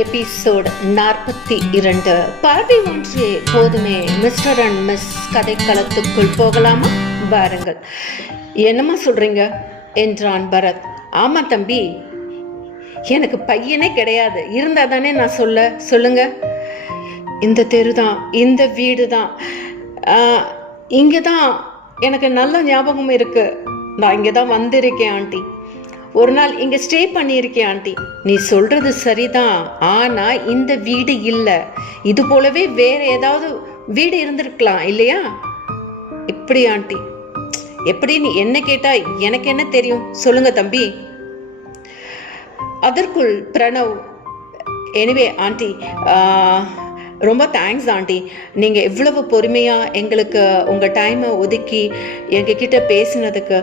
Episode 42. பார்வை ஒன்றே போதுமே மிஸ்டர் அண்ட் மிஸ் கதைக்களத்துக்குள் போகலாமா? வாருங்கள். என்னம்மா சொல்றீங்க என்றான் பரத். ஆமா தம்பி, எனக்கு பையனே கிடையாது, இருந்தா தானே நான் சொல்லுங்க. இந்த தெரு தான், இந்த வீடு தான், இங்கே தான் எனக்கு நல்ல ஞாபகம் இருக்கு. நான் இங்கே தான் வந்திருக்கேன் ஆண்டி. ஒரு நாள் இங்க ஸ்டே பண்ணியிருக்கேன் ஆண்டி. நீ சொல்றது சரிதான், ஆனா இந்த வீடு இல்ல. இது போலவே வேற ஏதாவது வீடு இருந்திருக்கலாம் இல்லையா? எப்படி ஆண்டி? எப்படி? நீ என்ன கேட்டா எனக்கு என்ன தெரியும், சொல்லுங்க தம்பி. அதற்குள் பிரணவ், எனிவே ஆண்டி, ரொம்ப தேங்க்ஸ் ஆண்டி. நீங்கள் இவ்வளவு பொறுமையாக எங்களுக்கு உங்கள் டைமை ஒதுக்கி எங்ககிட்ட பேசினதுக்கு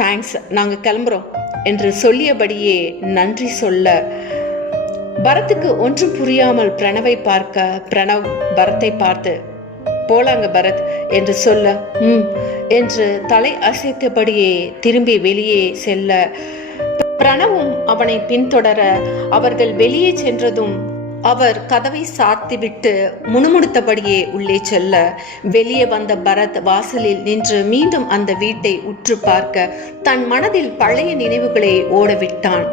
தேங்க்ஸ். நாங்கள் கிளம்புறோம் என்று சொல்லியபடியே நன்றி சொல்ல பரத்துக்கு ஒன்றும் புரியாமல் பிரணவை பார்க்க, பிரணவ் பரத்தை பார்த்து போலாங்க பரத் என்று சொல்ல என்று தலை அசைத்தபடியே திரும்பி வெளியே செல்ல பிரணவும் அவனை பின்தொடர அவர்கள் வெளியே சென்றதும் அவர் கதவை சாத்திவிட்டு முணுமுணுத்தபடியே உள்ளே செல்ல, வெளியே வந்த பரத் வாசலில் நின்று மீண்டும் அந்த வீட்டை உற்று பார்க்க தன் மனதில் பழைய நினைவுகளை ஓடவிட்டான்.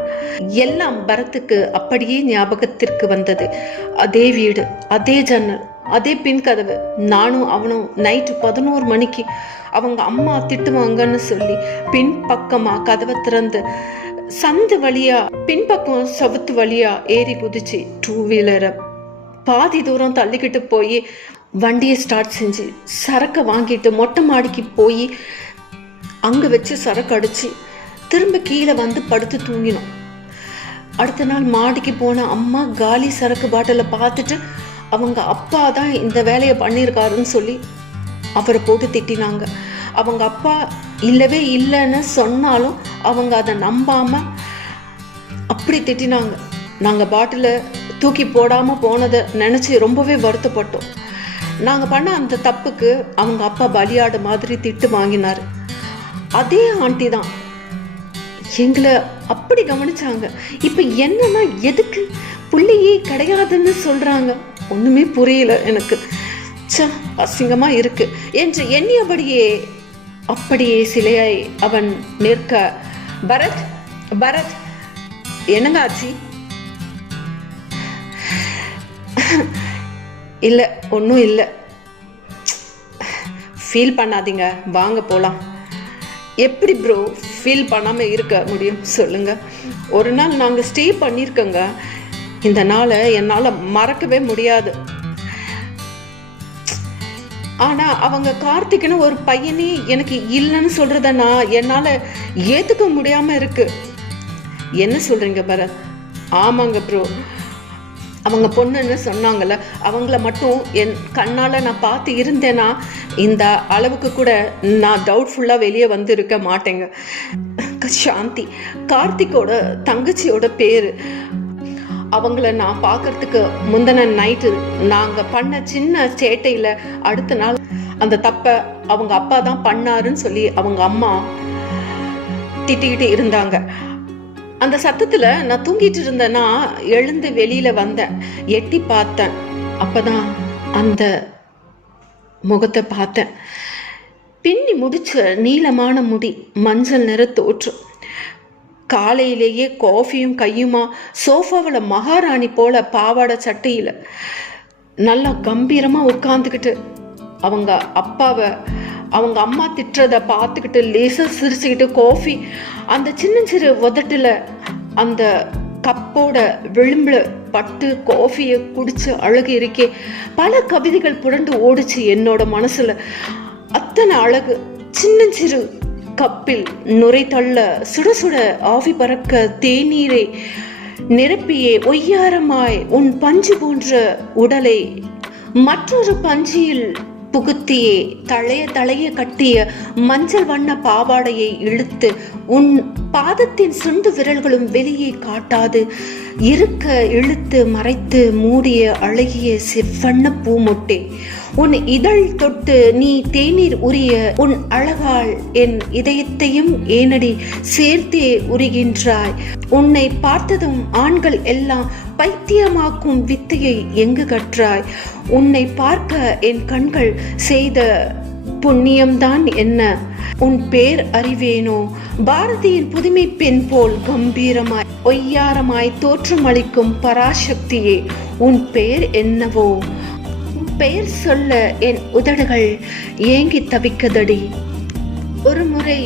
எல்லாம் பரத்துக்கு அப்படியே ஞாபகத்திற்கு வந்தது. அதே வீடு, அதே ஜன்னல், அதே பின் கதவு. நானும் அவனும் நைட்டு 11 மணிக்கு அவங்க அம்மா திட்டுவாங்கன்னு சொல்லி பின் பக்கமா கதவை திறந்து சந்து வழியா பின்பக்கம் சவுத்து வழியா ஏறி குதிச்சு 2 வீலரை பாதி தூரம் தள்ளிக்கிட்டு போய் வண்டியை ஸ்டார்ட் செஞ்சு சரக்கை வாங்கிட்டு மொட்டை மாடிக்கு போய் அங்கே வச்சு சரக்கு அடிச்சு திரும்ப கீழே வந்து படுத்து தூங்கினோம். அடுத்த நாள் மாடிக்கு போன அம்மா காலி சரக்கு பாட்டிலை பார்த்துட்டு அவங்க அப்பா தான் இந்த வேலையை பண்ணியிருக்காருன்னு சொல்லி அவரை போட்டு திட்டினாங்க. அவங்க அப்பா இல்லவே இல்லைன்னு சொன்னாலும் அவங்க அதை நம்பாம அப்படி திட்டினாங்க. நாங்கள் பாட்டிலை தூக்கி போடாமல் போனதை நினச்சி ரொம்பவே வருத்தப்பட்டோம். நாங்கள் பண்ண அந்த தப்புக்கு அவங்க அப்பா பலியாடு மாதிரி திட்டு வாங்கினார். அதே ஆண்டி தான் எங்களை அப்படி கவனிச்சாங்க. இப்போ என்னன்னா எதுக்கு புள்ளையே கிடையாதுன்னு சொல்றாங்க? ஒண்ணுமே புரியல எனக்கு. அசிங்கமா இருக்கு என்று எண்ணியபடியே அப்படியே சிலையாய் அவன் நிற்க, பரத் பரத் என்னங்க ஆச்சு? இல்லை, ஒன்றும் இல்லை. ஃபீல் பண்ணாதீங்க, வாங்க போகலாம். எப்படி ப்ரோ ஃபீல் பண்ணாமல் இருக்க முடியும் சொல்லுங்க? ஒரு நாள் நாங்கள் ஸ்டே பண்ணியிருக்கோங்க. இந்த நாளை என்னால் மறக்கவே முடியாது. ஆனால் அவங்க கார்த்திக்னு ஒரு பையனே எனக்கு இல்லைன்னு சொல்கிறத நான் என்னால் ஏற்றுக்க முடியாமல் இருக்கு. என்ன சொல்கிறீங்க பரத்? ஆமாங்க ப்ரோ, அவங்க பொண்ணுன்னு சொன்னாங்கல்ல, அவங்கள மட்டும் என் கண்ணால் நான் பார்த்து இருந்தேன்னா இந்த அளவுக்கு கூட நான் டவுட்ஃபுல்லாக வெளியே வந்து இருக்க மாட்டேங்க. சாந்தி, கார்த்திக்கோட தங்கச்சியோட பேர். அவங்கள நான் பார்க்கறதுக்கு முந்தின நைட்டு நாங்கள் பண்ண சின்ன சேட்டையில் அடுத்த நாள் அந்த தப்பை அவங்க அப்பா தான் பண்ணாருன்னு சொல்லி அவங்க அம்மா திட்டிக்கிட்டு இருந்தாங்க. அந்த சத்தத்தில் நான் தூங்கிட்டு இருந்தேன்னா எழுந்து வெளியில் வந்தேன், எட்டி பார்த்தேன். அப்போதான் அந்த முகத்தை பார்த்தேன். பின்னி முடிச்ச நீளமான முடி, மஞ்சள் நிற தோற்றம். காலையிலேயே காஃபியும் கையுமா சோஃபாவில் மகாராணி போல பாவாடை சட்டையில் நல்லா கம்பீரமாக உட்காந்துக்கிட்டு அவங்க அப்பாவை அவங்க அம்மா திட்டுறதை பார்த்துக்கிட்டு லேசாக சிரிச்சுக்கிட்டு காஃபி அந்த சின்ன சிறு உதட்டில் அந்த கப்போட விளிம்புல பட்டு காஃபியை குடிச்சு அழகு இருக்கே. பல கவிதைகள் புரண்டு ஓடிச்சு என்னோட மனசுல. அத்தனை அழகு சின்ன சிறு கப்பில் நுரை தள்ள சுட சுட ஆவி பறக்க தேநீரை நிரப்பியே ஒய்யாரமாய் உன் பஞ்சு போன்ற உடலை மற்றொரு பஞ்சியில் புகுத்தியே தளைய கட்டிய மஞ்சள் வண்ண பாவாடையை இழுத்து உன் பாதத்தின் சுண்டு விரல்களும் வெளியே காட்டாது இருக்க இழுத்து மறைத்து மூடிய அழகிய செவ்வண்ண பூமொட்டே, உன் இதழ் தொட்டு நீ தேநீர் உரிய உன் அழகால் என் இதயத்தையும் ஏனடி சேர்த்தே உரிகின்றாய். உன்னை பார்த்ததும் ஆண்கள் எல்லாம் பைத்தியமாக்கும் வித்தையை எங்கு கற்றாய்? உன்னை பார்க்க என் கண்கள் செய்த புண்ணியம்தான் என்ன? உன் பேர் அறிவேனோ? பாரதியின் புதுமை பெண் போல் கம்பீரமாய் ஒய்யாரமாய் தோற்றமளிக்கும் பராசக்தியே, உன் பெயர் என்னவோ? பெயர் சொல்ல என் உதடுகள் ஏங்கி தவிக்கதடி. ஒரு முறை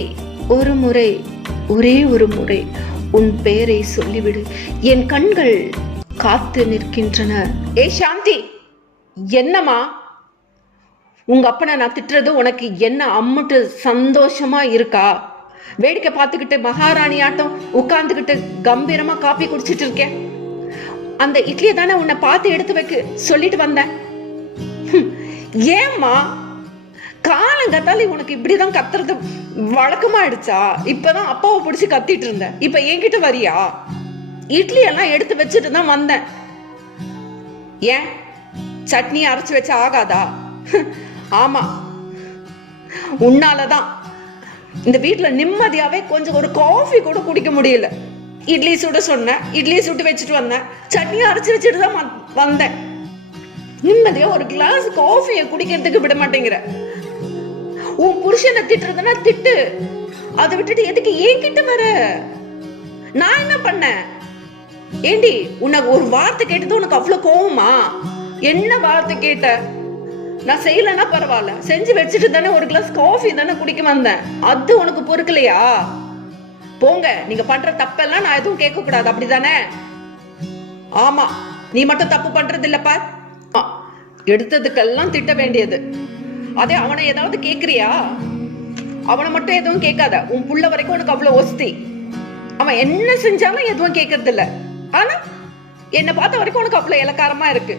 ஒரே ஒரு முறை உன் பெயரை சொல்லிவிடு, என் கண்கள் காத்து நிற்கின்றன. ஏ சாந்தி, என்னம்மா? உங்க அப்பனை நான் திட்டுறது உனக்கு என்ன அம்முட்டு சந்தோஷமா இருக்கா? வேடிக்கை பார்த்துக்கிட்டு மகாராணி ஆட்டம் உட்கார்ந்துக்கிட்டு கம்பீரமா காப்பி குடிச்சிட்டு இருக்கேன். அந்த இட்லியை தானே உன்னை பார்த்து எடுத்து வைக்க சொல்லிட்டு வந்தேன். ஏம்மா காலங்கத்தால உனக்கு இப்படிதான் கத்துறது வழக்கமாயிடுச்சா? இப்பதான் அப்பாவை பிடிச்சி கத்திட்டு இருந்தேன், இப்ப என்கிட்ட வரியா? இட்லி எல்லாம் எடுத்து வச்சுட்டு தான் வந்தேன். ஏன் சட்னி அரைச்சு வச்சா ஆகாதா? ஆமா, உன்னாலதான் இந்த வீட்டுல நிம்மதியாவே கொஞ்சம் ஒரு காஃபி கூட குடிக்க முடியல. இட்லி சுட சொன்னேன், இட்லியை சுட்டு வச்சுட்டு வந்தேன், சட்னியை அரைச்சு வச்சுட்டு தான் வந்தேன். நிம்மதியா ஒரு கிளாஸ் காஃபியை குடிக்கிறதுக்கு விட மாட்டேங்கிற. உன் புருஷனை திட்டுறதுன்னா திட்டு, அதை விட்டுட்டு எதுக்கு என்கிட்ட வர? நான் என்ன பண்ணேன்? ஏண்டி உனக்கு ஒரு வார்த்தை கேட்டது உனக்கு அவ்வளவு கோவமா? என்ன வார்த்தை கேட்ட? நான் செய்யலன்னா பரவாயில்ல, செஞ்சு வச்சுட்டு தானே ஒரு கிளாஸ் காஃபி தானே குடிக்க வந்தேன், அது உனக்கு பொறுக்கலையா? போங்க, நீங்க பண்ற தப்பெல்லாம் நான் எதுவும் கேட்க கூடாது, அப்படிதானே? ஆமா, நீ மட்டும் தப்பு பண்றது இல்லப்பா, எடுத்ததுக்கெல்லாம் திட்ட வேண்டியது. அதே அவனை ஏதாவது கேக்குறியா? அவனை மட்டும் எதுவும் கேட்காத, உன் புள்ள வரைக்கும் உனக்கு அவ்வளவு ஒஸ்தி. அவன் என்ன செஞ்சாலும் எதுவும் கேட்கறது இல்ல, ஆனா என்ன பார்த்த வரைக்கும் உனக்கு அவ்வளவு இலக்காரமா இருக்கு.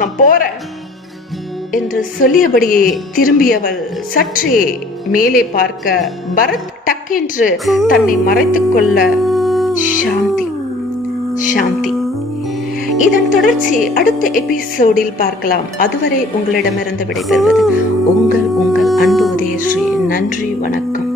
நான் போறேன் என்று சொல்லியபடியே திரும்பியவள் சற்றே மேலே பார்க்க பரத் டக்கென்று தன்னை மறைத்துக் கொள்ள சாந்தி. இதன் தொடர்ச்சி அடுத்த எபிசோடில் பார்க்கலாம். அதுவரை உங்களிடமிருந்து விடைபெறுவது உங்கள் அன்பு உதயஸ்ரீ. நன்றி, வணக்கம்.